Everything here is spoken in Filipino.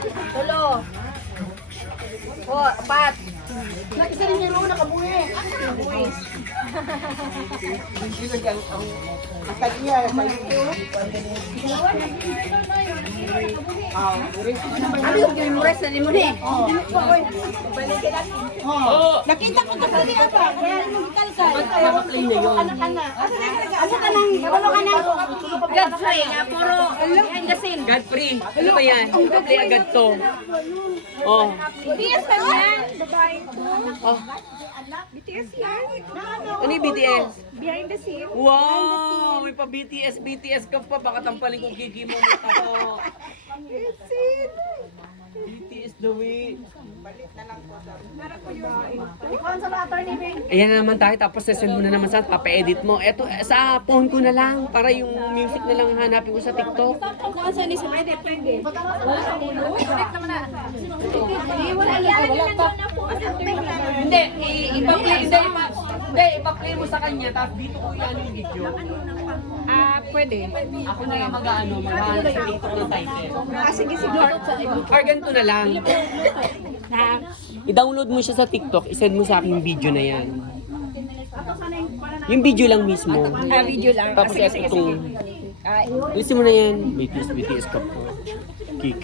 Tulo. O, apat. Isa rin yung nakabuhi. Buwis. Ang tag-iya. Ano yung kinumuras na ni mo ni? Nakita ko ito sa liya pa. Kaya nung ikalkal. Anak-anak. Asa ka nang? Ano ka nang? Godfrey nga, puro behind the scene. Godfrey, ano ba yan? Play agad to. Oh. BTS pa yan. Oh. BTS yan. Ano yung BTS? Behind the scene. Wow! May pa BTS ka pa. Baka tampalin kong kiki mo mata ko. BTS the way. Ayan na naman tayo. Tapos session mo na naman sa papa-edit mo. Eto, sa phone ko na lang. Para yung music na lang hanapin ko sa TikTok. Kung saan ni si Pwede, pwede. Connect naman na. Wala Hindi, ipa-play mo sa kanya. Tapos dito ko yan yung video. Pwede. Ako na lang mag-ano sa TikTok ng title. Sige, sige. Or ganito na lang. I-download mo siya sa TikTok, isend mo sa akin yung video na yan. Yung video lang mismo. Video lang. Tapos ito itong... Listen mo na yan. BTS ka po.